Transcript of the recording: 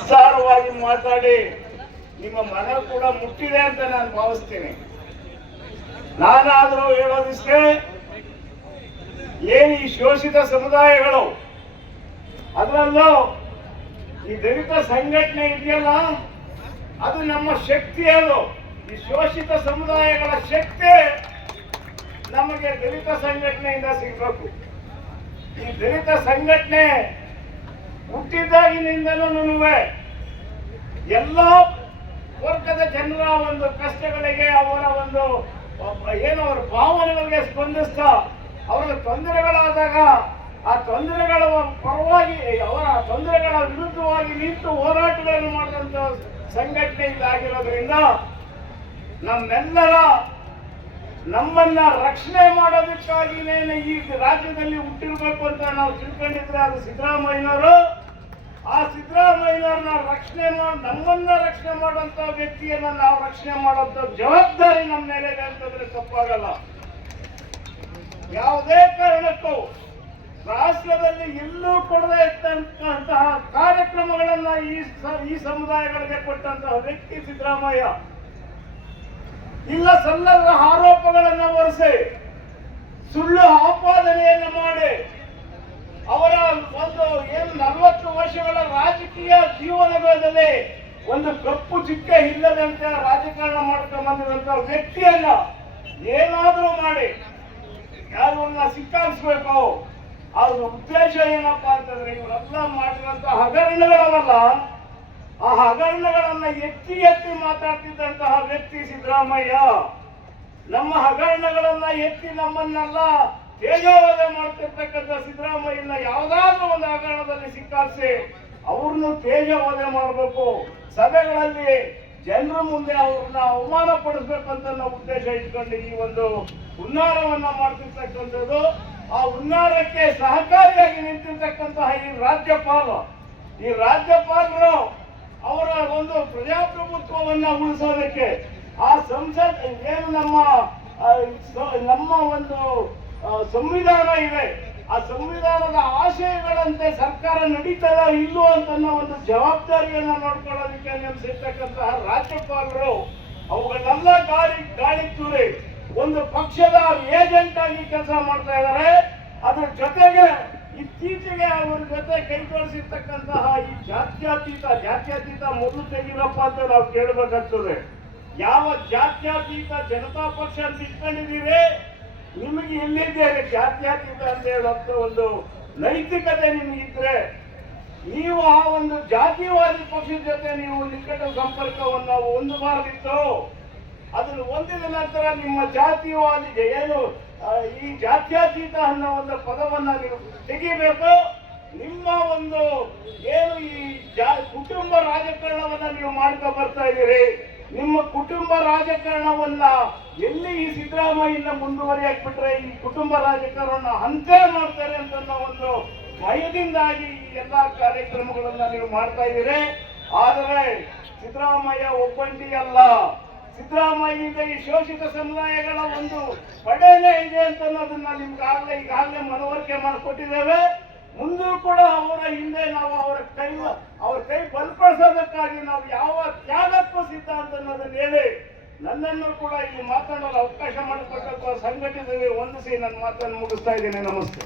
ವಿಸ್ತಾರವಾಗಿ ಮಾತಾಡಿ, ನಿಮ್ಮ ಮನ ಕೂಡ ಮುಟ್ಟಿದೆ ಅಂತ ನಾನು ಭಾವಿಸ್ತೀನಿ. ನಾನಾದರೂ ಹೇಳೋದಿಷ್ಟೇ, ಏನು ಈ ಶೋಷಿತ ಸಮುದಾಯಗಳು? ಅದರಲ್ಲೂ ಈ ದಲಿತ ಸಂಘಟನೆ ಇದೆಯಲ್ಲ, ಅದು ನಮ್ಮ ಶಕ್ತಿ ಅದು. ಈ ಶೋಷಿತ ಸಮುದಾಯಗಳ ಶಕ್ತಿ ನಮಗೆ ದಲಿತ ಸಂಘಟನೆಯಿಂದ ಸಿಗಬೇಕು. ಈ ದಲಿತ ಸಂಘಟನೆ ಹುಟ್ಟಿದಾಗಿನಿಂದಲೂ ಎಲ್ಲ ವರ್ಗದ ಜನರ ಒಂದು ಕಷ್ಟಗಳಿಗೆ ಅವರ ಒಂದು ಏನು ಅವರ ಭಾವನೆಗಳಿಗೆ ಸ್ಪಂದಿಸ್ತಾ ಅವರ ತೊಂದರೆಗಳಾದಾಗ ಆ ತೊಂದರೆಗಳ ಪರವಾಗಿ, ಅವರ ತೊಂದರೆಗಳ ವಿರುದ್ಧವಾಗಿ ನಿಂತು ಹೋರಾಟಗಳನ್ನು ಮಾಡಿದಂಥ ಸಂಘಟನೆ ಇದಾಗಿರೋದ್ರಿಂದ ನಮ್ಮೆಲ್ಲರ, ನಮ್ಮನ್ನ ರಕ್ಷಣೆ ಮಾಡೋದಕ್ಕಾಗಿನೇ ಈ ರಾಜ್ಯದಲ್ಲಿ ಹುಟ್ಟಿರ್ಬೇಕು ಅಂತ ನಾವು ತಿಳ್ಕೊಂಡಿದ್ರೆ ಅದು ಸಿದ್ದರಾಮಯ್ಯನವರು ಸಿದ್ದರಾಮಯ್ಯನವ್ರನ್ನ ರಕ್ಷಣೆ ಮಾಡಿ, ನಮ್ಮನ್ನ ರಕ್ಷಣೆ ಮಾಡುವಂತ ವ್ಯಕ್ತಿಯನ್ನ ನಾವು ರಕ್ಷಣೆ ಮಾಡುವಂತ ಜವಾಬ್ದಾರಿ ನಮ್ಮ ಮೇಲೆ ಅಂತಂದ್ರೆ ತಪ್ಪಾಗಲ್ಲ. ಯಾವುದೇ ಕಾರಣಕ್ಕೂ ರಾಷ್ಟ್ರದಲ್ಲಿ ಎಲ್ಲೂ ಕೊಡದೇ ಇದ್ದಂತಹ ಕಾರ್ಯಕ್ರಮಗಳನ್ನ ಈ ಈ ಸಮುದಾಯಗಳಿಗೆ ಕೊಟ್ಟಂತಹ ವ್ಯಕ್ತಿ ಸಿದ್ದರಾಮಯ್ಯ. ಇಲ್ಲ ಸಲ್ಲದ ಆರೋಪಗಳನ್ನ ಹೊರಿಸಿ ಸುಳ್ಳು ಆಪಾದನೆಯನ್ನು ಮಾಡಿ ಅವರ ಒಂದು ಏನು ನಲವತ್ತು ವರ್ಷಗಳ ಜೀವನಗಳಲ್ಲಿ ಒಂದು ಕಪ್ಪು ಚಿಕ್ಕ ಇಲ್ಲದಂತ ರಾಜಕಾರಣ ಮಾಡ್ಕೊಂಡು ಬಂದಿರುವಂತ ವ್ಯಕ್ತಿಯನ್ನ ಏನಾದರೂ ಮಾಡಿ ಯಾರನ್ನ ಸಿಕ್ಕಾಗಿಸ್ಬೇಕು ಅವ್ರ ಉದ್ದೇಶ ಏನಪ್ಪಾ ಅಂತಂದ್ರೆ ಇವರೆಲ್ಲ ಮಾಡಿರುವಂತ ಹಗರಣಗಳವಲ್ಲ, ಆ ಹಗರಣಗಳನ್ನ ಎತ್ತಿ ಎತ್ತಿ ಮಾತಾಡ್ತಿದ್ದಂತಹ ವ್ಯಕ್ತಿ ಸಿದ್ದರಾಮಯ್ಯ, ನಮ್ಮ ಹಗರಣಗಳನ್ನ ಎತ್ತಿ ನಮ್ಮನ್ನೆಲ್ಲ ತೇಜೋವಧೆ ಮಾಡ್ತಿರ್ತಕ್ಕಂಥ ಸಿದ್ದರಾಮಯ್ಯನ ಯಾವುದಾದ್ರೂ ಒಂದು ಹಗರಣದಲ್ಲಿ ಸಿಕ್ಕಾಕ್ಸಿ. ಅವ್ರನ್ನು ತೇಜವಾದ ಮಾಡಬೇಕು. ಸಭೆಗಳಲ್ಲಿ ಜನರ ಮುಂದೆ ಅವ್ರನ್ನ ಅವಮಾನ ಪಡಿಸ್ಬೇಕಂತ ನಾವು ಉದ್ದೇಶ ಇಟ್ಕೊಂಡು ಈ ಒಂದು ಉನ್ನಾರವನ್ನ ಮಾಡ್ತಿರ್ತಕ್ಕಂಥದ್ದು. ಆ ಹುನ್ನಾರಕ್ಕೆ ಸಹಕಾರಿಯಾಗಿ ನಿಂತಿರ್ತಕ್ಕಂತಹ ಈ ರಾಜ್ಯಪಾಲ, ಈ ರಾಜ್ಯಪಾಲರು ಅವರ ಒಂದು ಪ್ರಜಾಪ್ರಭುತ್ವವನ್ನ ಉಳಿಸೋದಕ್ಕೆ ಆ ಸಂಸತ್ ಏನು ನಮ್ಮ ನಮ್ಮ ಒಂದು ಸಂವಿಧಾನ ಇದೆ. ಆ ಸಂವಿಧಾನದ ಆಶಯಗಳಂತೆ ಸರ್ಕಾರ ನಡೀತದ ಇಲ್ಲೋ ಅಂತ ಒಂದು ಜವಾಬ್ದಾರಿಯನ್ನು ನೋಡ್ಕೊಳ್ಳೋದಕ್ಕೆ ನೆಲೆಸಿರ್ತಕ್ಕಂತಹ ರಾಜ್ಯಪಾಲರು ಅವುಗಳನ್ನೆಲ್ಲ ಗಾಳಿ ಗಾಳಿ ತೂರಿ ಒಂದು ಪಕ್ಷದ ಏಜೆಂಟ್ ಆಗಿ ಕೆಲಸ ಮಾಡ್ತಾ ಇದ್ದಾರೆ ಅದರ ಜೊತೆಗೆ ಇತ್ತೀಚೆಗೆ ಅವ್ರ ಜೊತೆ ಕೈ ಜೋಡಿಸಿರ್ತಕ್ಕಂತಹ ಈ ಜಾತ್ಯಾತೀತ ಜಾತ್ಯಾತೀತ ಮೊದಲು ತೆಗೀರಪ್ಪ ಅಂತ ನಾವು ಕೇಳಬೇಕಾಗ್ತದೆ. ಯಾವ ಜಾತ್ಯಾತೀತ ಜನತಾ ಪಕ್ಷ ಇಟ್ಕೊಂಡಿದ್ದೀರಿ? ನಿಮಗೆ ಎಲ್ಲಿದ್ದೇನೆ ಜಾತ್ಯಾತೀತ ಅಂತ ಹೇಳುವಂತ ಒಂದು ನೈತಿಕತೆ ನಿಮಗಿದ್ರೆ, ನೀವು ಆ ಒಂದು ಜಾತಿವಾದಿ ಪಕ್ಷದ ಜೊತೆ ನೀವು ನಿಕಟ ಸಂಪರ್ಕವನ್ನು ಹೊಂದಬಾರದಿತ್ತು. ಅದನ್ನು ಹೊಂದಿದ ನಂತರ ನಿಮ್ಮ ಜಾತಿವಾದಿ ಏನು ಈ ಜಾತ್ಯಾತೀತ ಅನ್ನೋ ಒಂದು ಪದವನ್ನ ನೀವು ತೆಗಿಬೇಕು. ನಿಮ್ಮ ಒಂದು ಏನು ಈ ಜಾ, ಕುಟುಂಬ ರಾಜಕಾರಣವನ್ನು ನೀವು ಮಾಡ್ಕೊ ಬರ್ತಾ ಇದ್ದೀರಿ. ನಿಮ್ಮ ಕುಟುಂಬ ರಾಜಕಾರಣವನ್ನ ಎಲ್ಲಿ ಈ ಸಿದ್ದರಾಮಯ್ಯನ ಮುಂದುವರಿಯಾಕ್ ಬಿಟ್ರೆ ಈ ಕುಟುಂಬ ರಾಜಕಾರಣ ಅಂತ್ಯ ಮಾಡ್ತಾರೆ ಅಂತ ಒಂದು ಭಯದಿಂದಾಗಿ ಈ ಎಲ್ಲಾ ಕಾರ್ಯಕ್ರಮಗಳನ್ನ ನೀವು ಮಾಡ್ತಾ ಇದ್ದೀರಿ. ಆದರೆ ಸಿದ್ದರಾಮಯ್ಯ ಒಬ್ಬಂಟಿ ಅಲ್ಲ. ಸಿದ್ದರಾಮಯ್ಯನಿಂದ ಈ ಶೋಷಿತ ಸಮುದಾಯಗಳ ಒಂದು ಪಡೆನೇ ಇದೆ ಅಂತ ಅನ್ನೋದನ್ನ ನಿಮ್ಗಾಗಲೇ ಈಗಾಗಲೇ ಮನವರಿಕೆ ಮಾಡಿಕೊಟ್ಟಿದ್ದೇವೆ. ಮುಂದೂ ಕೂಡ ಅವರ ಹಿಂದೆ ನಾವು ಅವರ ಕೈ ಅವರ ಕೈ ಬಲಪಡಿಸೋದಕ್ಕಾಗಿ ನಾವು ಯಾವ ತ್ಯಾಗತ್ವ ಸಿದ್ಧ ಅಂತ ಅನ್ನೋದನ್ನ ಹೇಳಿ ನನ್ನನ್ನು ಕೂಡ ಇಲ್ಲಿ ಮಾತನಾಡಲು ಅವಕಾಶ ಮಾಡಿಕೊಟ್ಟಂತಹ ಸಂಘಟನೆಗೆ ವಂದಿಸಿ ನನ್ನ ಮಾತನ್ನು ಮುಗಿಸ್ತಾ ಇದ್ದೇನೆ. ನಮಸ್ತೆ.